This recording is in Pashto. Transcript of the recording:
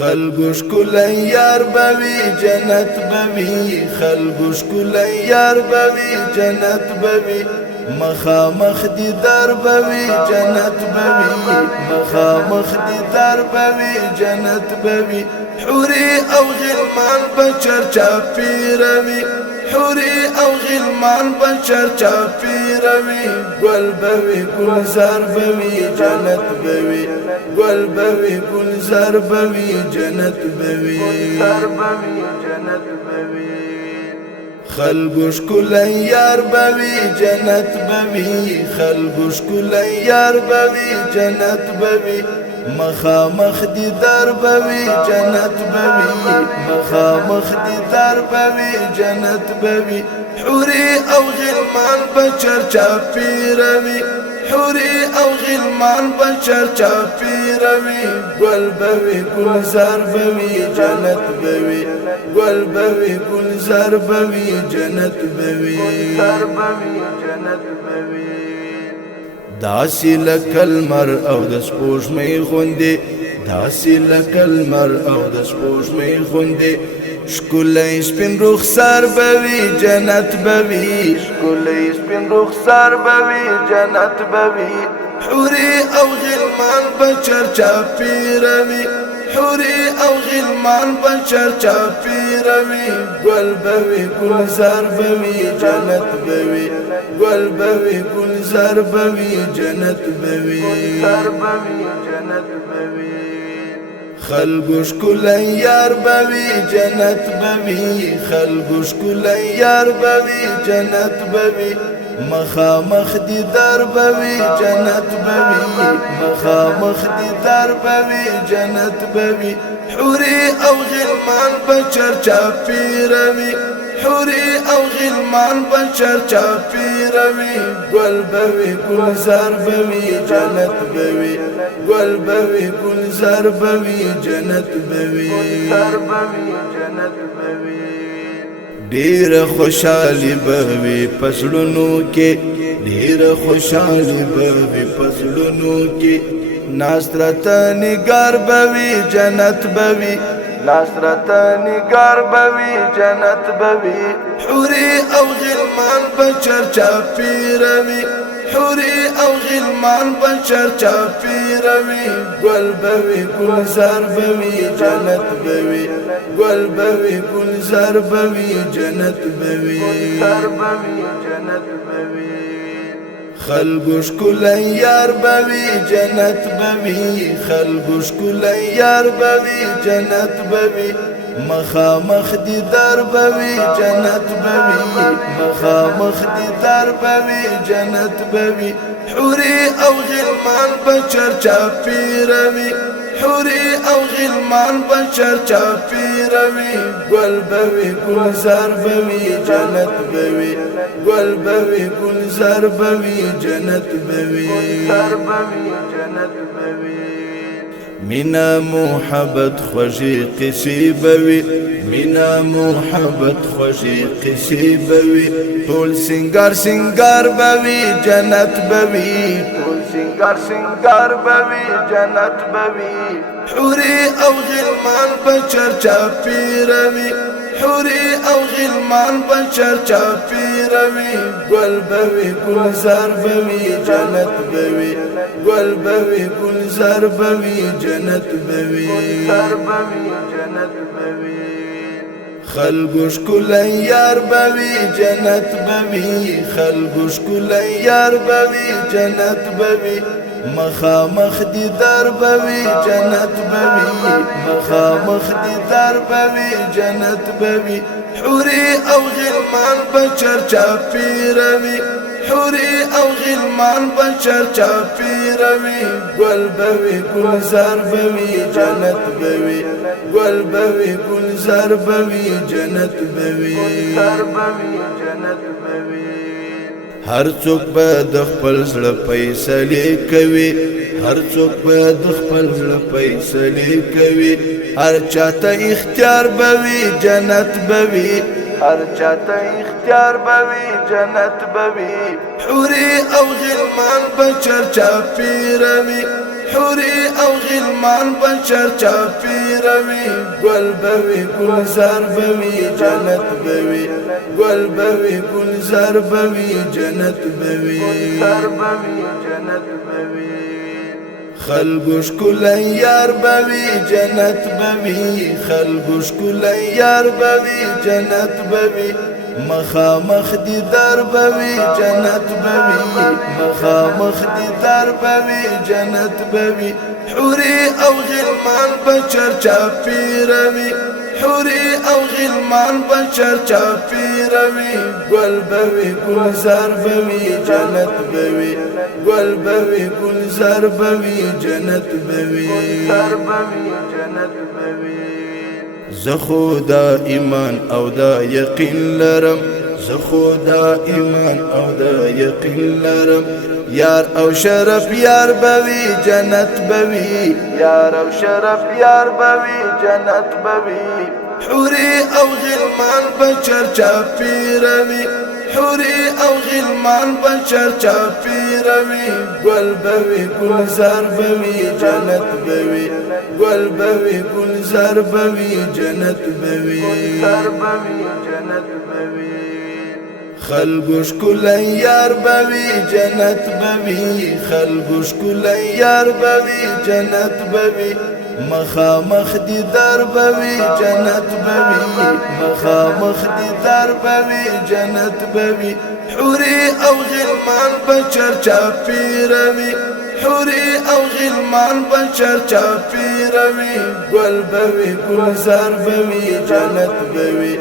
خلقو شکلی یار بوی جنت بوی خلقو شکلی یار بوی جنت بوی مخامخ دیدار بوی جنت بوی مخامخ دیدار بوی جنت بوی حوری او غلمان بچر چاپی روی حوری او غلمان بچر چاپی روی گل بوی گلزار بوی جنت بوی گل بوی گلزار بوی جنت بوی خلقو شکلی یار بوی جنت بوی خلقو شکلی یار بوی جنت بوی مخامخ دیدار بوی جنت بوی مخامخ دیدار بوی جنت بوی حوری او غلمان بچر چاپی روی حوری او غلمان بچر چاپی روی گل بوی گلزار بوی جنت بوی گل بوی گلزار بوی جنت بوی داسی لکل مر او د سپوږمۍ غوندې داسی لکل مر او د سپوږمۍ غوندې ښکلی سپین رخسار بوي جنت بوي ښکلی سپین رخسار بوي جنت بوي حوري او غلمان بچر چاپی روي حوري او غلمان بچر چاپی روي گل بوي گلزار بوي جنت بوي گل بوي گلزار بوي جنت بوي خلقو شکلی یار بوی جنت بوی خلقو شکلی یار بوی جنت بوی مخامخ دیدار بوی جنت بوی مخامخ دیدار بوی جنت بوی حوری او غلمان بچر چاپی روی حوری او غلمان بچر چاپی روی گل بوی گلزار بوی جنت بوی گل بوی گلزار بوی جنت بوی ډیر خوشحالی بوی پسلونو کې ډیر خوشحالی بوی پسلونو کې ناصرتا نگار بوی جنت بوی ناصرتا نگار بوی جنت بوی حوری او غلمان بچر چاپی روی حوری او غلمان بچر چاپی روی گل بوی گلزار بوی جنت بوی گل بوی گلزار بوی جنت بوی خلقو شکلی یار بوی جنت بوی خلقو شکلی یار بوی جنت بوی مخامخ دیدار بوی جنت بوی مخامخ دیدار بوی جنت بوی حوری او غلمان بچر چاپی روی حوری او غلمان بچر چاپی روی گل بوی گلزار بوی جنت بوی گل بوی گلزار بوی جنت بوی مینا محبت خوشی قصی بوی مینا محبت خوشی قصی بوی ټول سنگار سنگار بوی جنت بوی ټول سنگار سنگار بوی جنت بوی حوری او غلمان بچر چاپی روی حوری او غلمان بچر چاپی روی گل بوی گلزار بوی جنت بوی گل بوی گلزار بوی جنت بوی خلقو شکلی یار بوی جنت بوی خلقو شکلی یار بوی جنت بوی مخامخ دیدار بوی جنت بوی مخامخ دیدار بوی جنت بوی حوری او غلمان بچر چاپی روی حوری او غلمان بچر چاپی روی گل بوی گلزار بوی جنت بوی گل بوی گلزار بوی جنت بوی هر څوک به د خپل زړه فیصلې کوي هر څوک به د خپل زړه فیصلې کوي هر چاته اختیار بوي جنت بوي هر چاته اختیار بوي جنت بوي حوري او غلمان بچر چاپی روي حوري او غلمان بشر چاپیروی گل بوی گلزار بوی جنت بوی گل بوی گلزار بوی جنت بوی خلقش کلن یار بوی جنت بوی خلقش کلن یار بوی جنت بوی مخامخ دیدار بوی جنت بوی مخامخ دیدار بوی جنت بوی حوری او غلمان بشر چاپیروی حوری او غلمان بشر چاپیروی گل بوی گلزار بوی جنت بوی گل بوی گلزار بوی جنت بوی زخو دا ایمان او دا یقین لرم زخو دا ایمان او دا یقین لرم یار او شرف یار بوی جنت بوی یار او شرف یار بوی جنت بوی حوری او غلمان بشر چاپیروی حوری او غلمان بشر چاپیروی گل بوی گلزار بوی جنت بوی گل بوی گلزار بوی جنت بوی خلقش کلن یار بوی جنت بوی خلقش کلن یار بوی جنت بوی مخامخ دیدار بوی جنت بوی مخامخ دیدار بوی جنت بوی حوری او غلمان بشر چاپیروی حوری او غلمان بشر چاپیروی گل بوی گلزار بوی جنت بوی